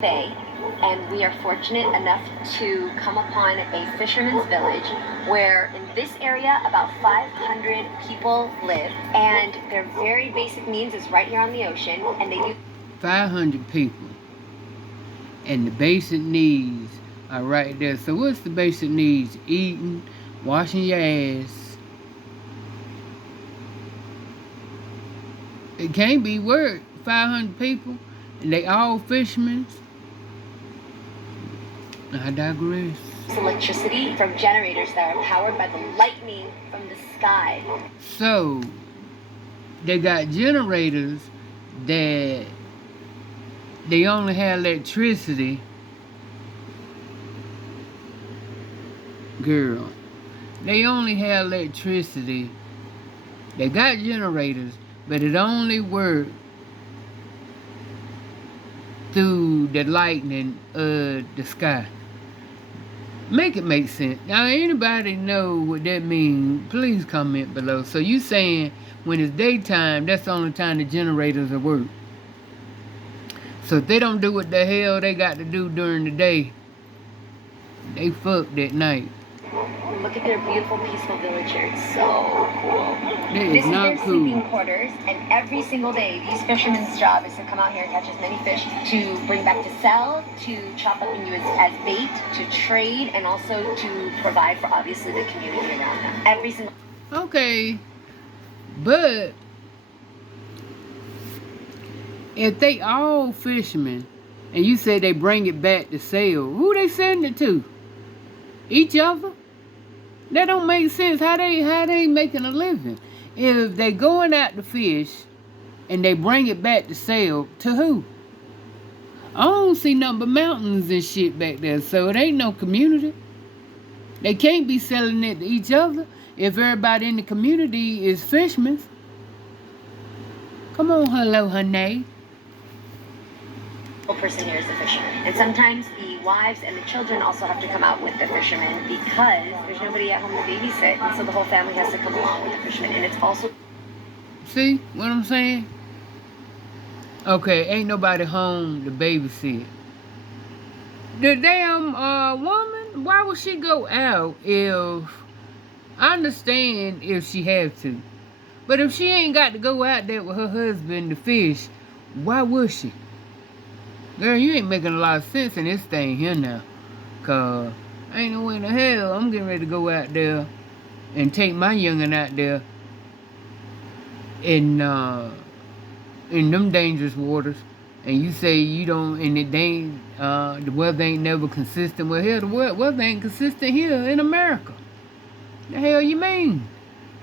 Bay, and we are fortunate enough to come upon a fisherman's village where in this area about 500 people live, and their very basic needs is right here on the ocean, and they do 500 people, and the basic needs are right there. So what's the basic needs? Eating, washing your ass. It can't be work. 500 people, and they all fishermen. I digress. electricity from generators that are powered by the lightning from the sky. So they got generators that they only have electricity. Girl, they only have electricity. They got generators, but it only works through the lightning of the sky. Make it make sense. Now, anybody know what that means? Please comment below. So you saying when it's daytime, that's the only time the generators will work. So if they don't do what the hell they got to do during the day, they fucked at night. Look at their beautiful, peaceful village here. It's so cool. This is not their cool. Sleeping quarters, and every single day, these fishermen's job is to come out here and catch as many fish to bring back to sell, to chop up and use as bait, to trade, and also to provide for obviously the community around them. Every single. Okay, but if they all fishermen, and you say they bring it back to sell, who they sending it to? Each other? That don't make sense. How they making a living? If they going out to fish and they bring it back to sell, to who? I don't see nothing but mountains and shit back there, so it ain't no community. They can't be selling it to each other if everybody in the community is fishermen. Come on, hello, honey. Person here is the fisherman, and sometimes the wives and the children also have to come out with the fishermen because there's nobody at home to babysit, and so the whole family has to come along with the fisherman. And it's also see what I'm saying? Okay, ain't nobody home to babysit. The damn woman, why would she go out if I understand if she have to, but if she ain't got to go out there with her husband to fish, why would she? Girl, you ain't making a lot of sense in this thing here now. Cause ain't no way in the hell I'm getting ready to go out there and take my youngin' out there in them dangerous waters. And you say you don't, and the weather ain't never consistent. Well, hell, the weather ain't consistent here in America. The hell you mean?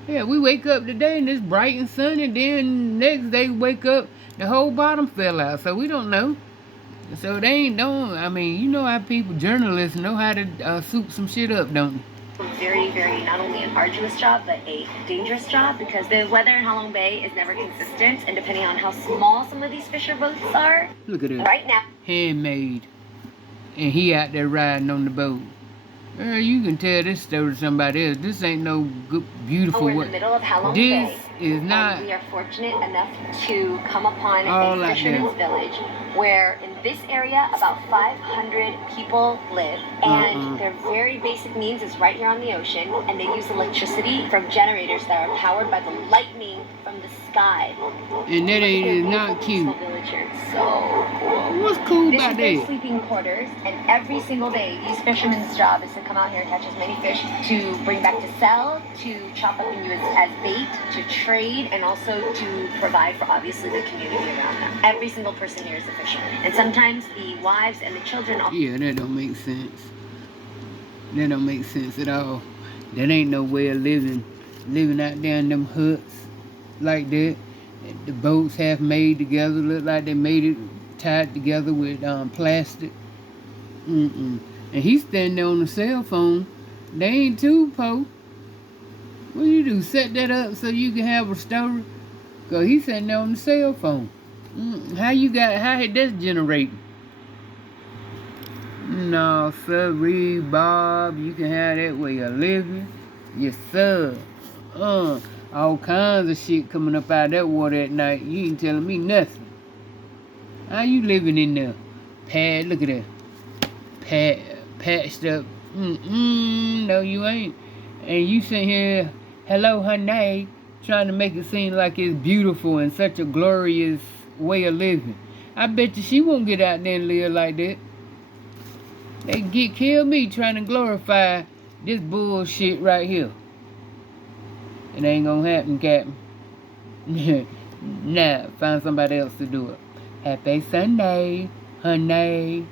Yeah, we wake up today and it's bright and sunny, and then next day we wake up, the whole bottom fell out. So we don't know. So they ain't doing, I mean, you know how people, journalists, know how to soup some shit up, don't they? Very, very, not only an arduous job, but a dangerous job, because the weather in Halong Bay is never consistent, and depending on how small some of these fisher boats are. Look at it. Right now. Handmade. And he out there riding on the boat. Girl, you can tell this story to somebody else. This ain't no good, beautiful. We're in the middle of Halong Bay. This is not. And we are fortunate enough to come upon a fisherman's village where in this area about 500 people live, and their very basic needs is right here on the ocean, and they use electricity from generators that are powered by the lightning from the sky. And that is not cute. Village here. It's so cool. What's cool this about is their that? Sleeping quarters, and every single day these fishermen's job is to come out here and catch as many fish to bring back to sell, to chop up and use as bait, to trade, and also to provide for obviously the community around them. Every single person here is a fisherman, and sometimes the wives and the children. Yeah, that don't make sense. That don't make sense at all. That ain't no way of living out there in them huts like that. The boats half made together, look like they made it tied together with plastic. And he's standing there on the cell phone. They ain't too po. What do you do? Set that up so you can have a story? Cause he's sitting there on the cell phone. How that's generating? No, sorry, Bob. You can have that way of living. Yes, sir. All kinds of shit coming up out of that water at night. You ain't telling me nothing. How you living in there? Pad, look at that. Patched up. No, you ain't. And you sitting here, hello, honey, trying to make it seem like it's beautiful and such a glorious way of living. I bet you she won't get out there and live like that. They kill me trying to glorify this bullshit right here. It ain't gonna happen, Captain. Nah, find somebody else to do it. Happy Sunday, honey.